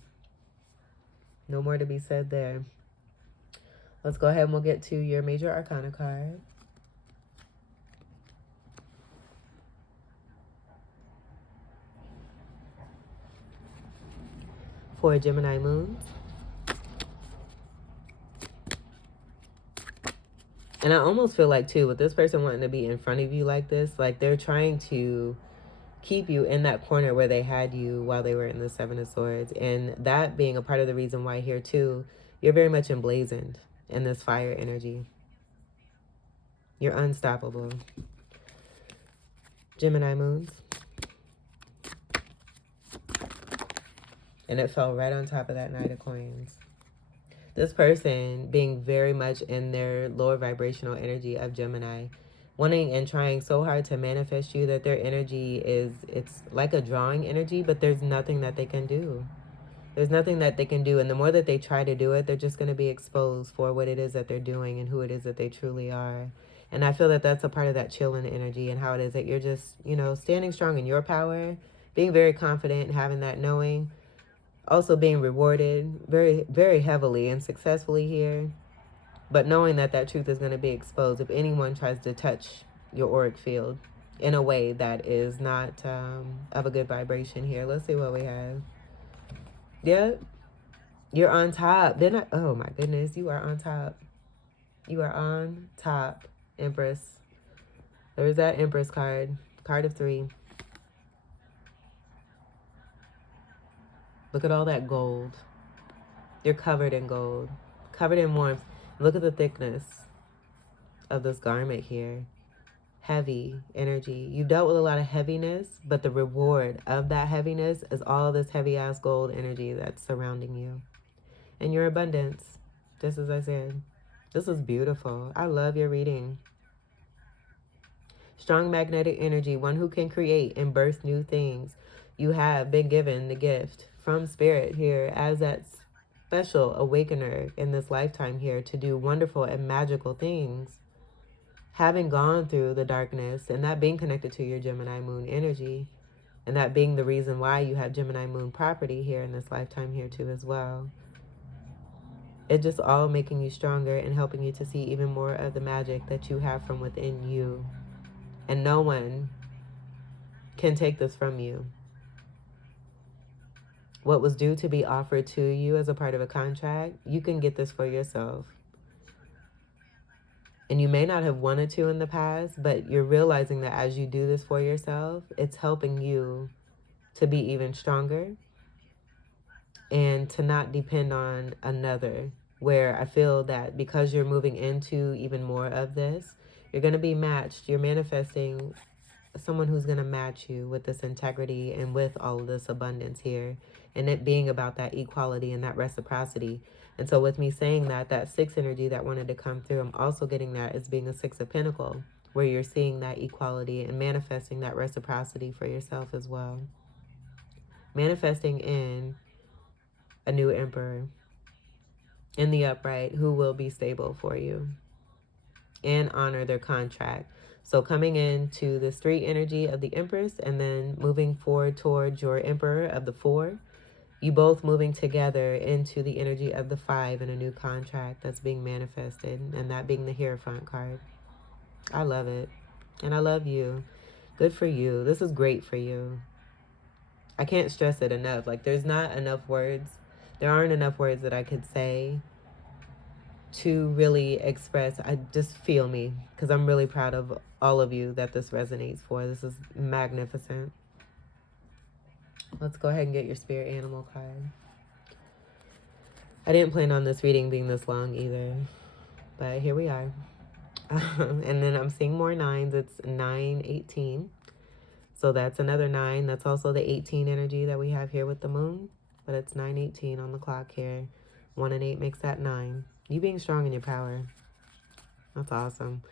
No more to be said there. Let's go ahead and we'll get to your major arcana card. For Gemini moons. And I almost feel like, too, with this person wanting to be in front of you like this, like they're trying to keep you in that corner where they had you while they were in the 7 of Swords. And that being a part of the reason why here, too, you're very much emblazoned in this fire energy. You're unstoppable. Gemini moons. And it fell right on top of that Knight of Coins. This person being very much in their lower vibrational energy of Gemini, wanting and trying so hard to manifest you that their energy it's like a drawing energy, but there's nothing that they can do. There's nothing that they can do. And the more that they try to do it, they're just going to be exposed for what it is that they're doing and who it is that they truly are. And I feel that that's a part of that chilling energy and how it is that you're just, standing strong in your power, being very confident, having that knowing, also being rewarded very, very heavily and successfully here. But knowing that that truth is going to be exposed if anyone tries to touch your auric field in a way that is not of a good vibration here. Let's see what we have. Yep. You're on top. Oh my goodness, you are on top. You are on top, Empress. There's that Empress card. Card of 3. Look at all that gold. You're covered in gold. Covered in warmth. Look at the thickness of this garment here. Heavy energy. You've dealt with a lot of heaviness, but the reward of that heaviness is all this heavy ass gold energy that's surrounding you. And your abundance, just as I said. This is beautiful. I love your reading. Strong magnetic energy, one who can create and birth new things. You have been given the gift from Spirit here as that special awakener in this lifetime here to do wonderful and magical things. Having gone through the darkness and that being connected to your Gemini moon energy, and that being the reason why you have Gemini moon property here in this lifetime here too as well. It's just all making you stronger and helping you to see even more of the magic that you have from within you. And no one can take this from you. What was due to be offered to you as a part of a contract, you can get this for yourself. And you may not have wanted to in the past, but you're realizing that as you do this for yourself, it's helping you to be even stronger and to not depend on another, where I feel that because you're moving into even more of this, you're going to be matched. You're manifesting someone who's going to match you with this integrity and with all of this abundance here, and it being about that equality and that reciprocity. And so with me saying that, that 6 energy that wanted to come through, I'm also getting that as being a 6 of Pentacles, where you're seeing that equality and manifesting that reciprocity for yourself as well. Manifesting in a new emperor in the upright who will be stable for you and honor their contract. So coming into this 3 energy of the Empress and then moving forward towards your Emperor of the 4, you both moving together into the energy of the 5 in a new contract that's being manifested, and that being the Hierophant card. I love it. And I love you. Good for you. This is great for you. I can't stress it enough. Like, there's not enough words. There aren't enough words that I could say to really express. I just feel me, because I'm really proud of all of you that this resonates for. This is magnificent. Let's go ahead and get your spirit animal card. I didn't plan on this reading being this long either, but here we are. And then I'm seeing more 9s. It's 918. So that's another 9. That's also the 18 energy that we have here with the moon, but it's 918 on the clock here. 1 and 8 makes that 9. You being strong in your power. That's awesome.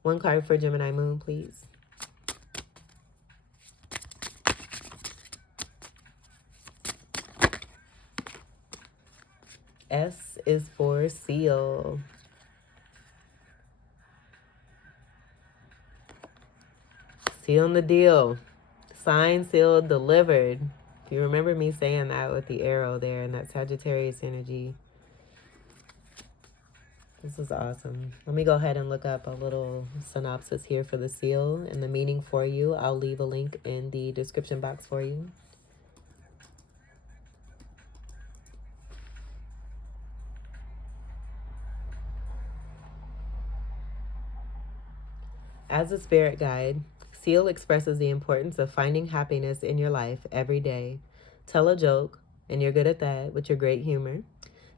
1 card for Gemini moon, please. S is for seal. Sealing the deal. Signed, sealed, delivered. If you remember me saying that with the arrow there and that Sagittarius energy. This is awesome. Let me go ahead and look up a little synopsis here for the seal and the meaning for you. I'll leave a link in the description box for you. As a spirit guide, seal expresses the importance of finding happiness in your life every day. Tell a joke, and you're good at that with your great humor.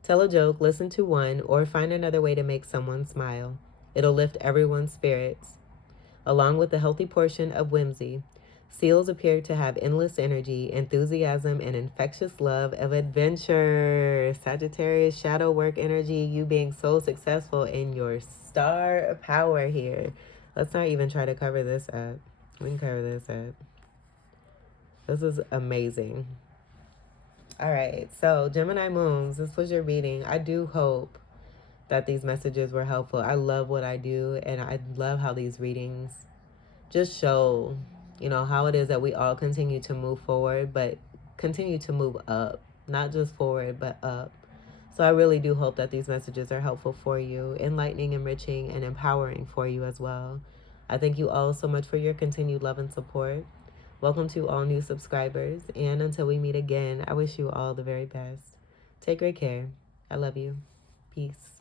Tell a joke, listen to one, or find another way to make someone smile. It'll lift everyone's spirits. Along with a healthy portion of whimsy, Seals appear to have endless energy, enthusiasm, and infectious love of adventure. Sagittarius, shadow work energy, you being so successful in your star power here. Let's not even try to cover this up. We can cover this up. This is amazing. All right, so Gemini moons, this was your reading. I do hope that these messages were helpful. I love what I do, and I love how these readings just show, how it is that we all continue to move forward, but continue to move up, not just forward, but up. So I really do hope that these messages are helpful for you, enlightening, enriching, and empowering for you as well. I thank you all so much for your continued love and support. Welcome to all new subscribers. And until we meet again, I wish you all the very best. Take great care. I love you. Peace.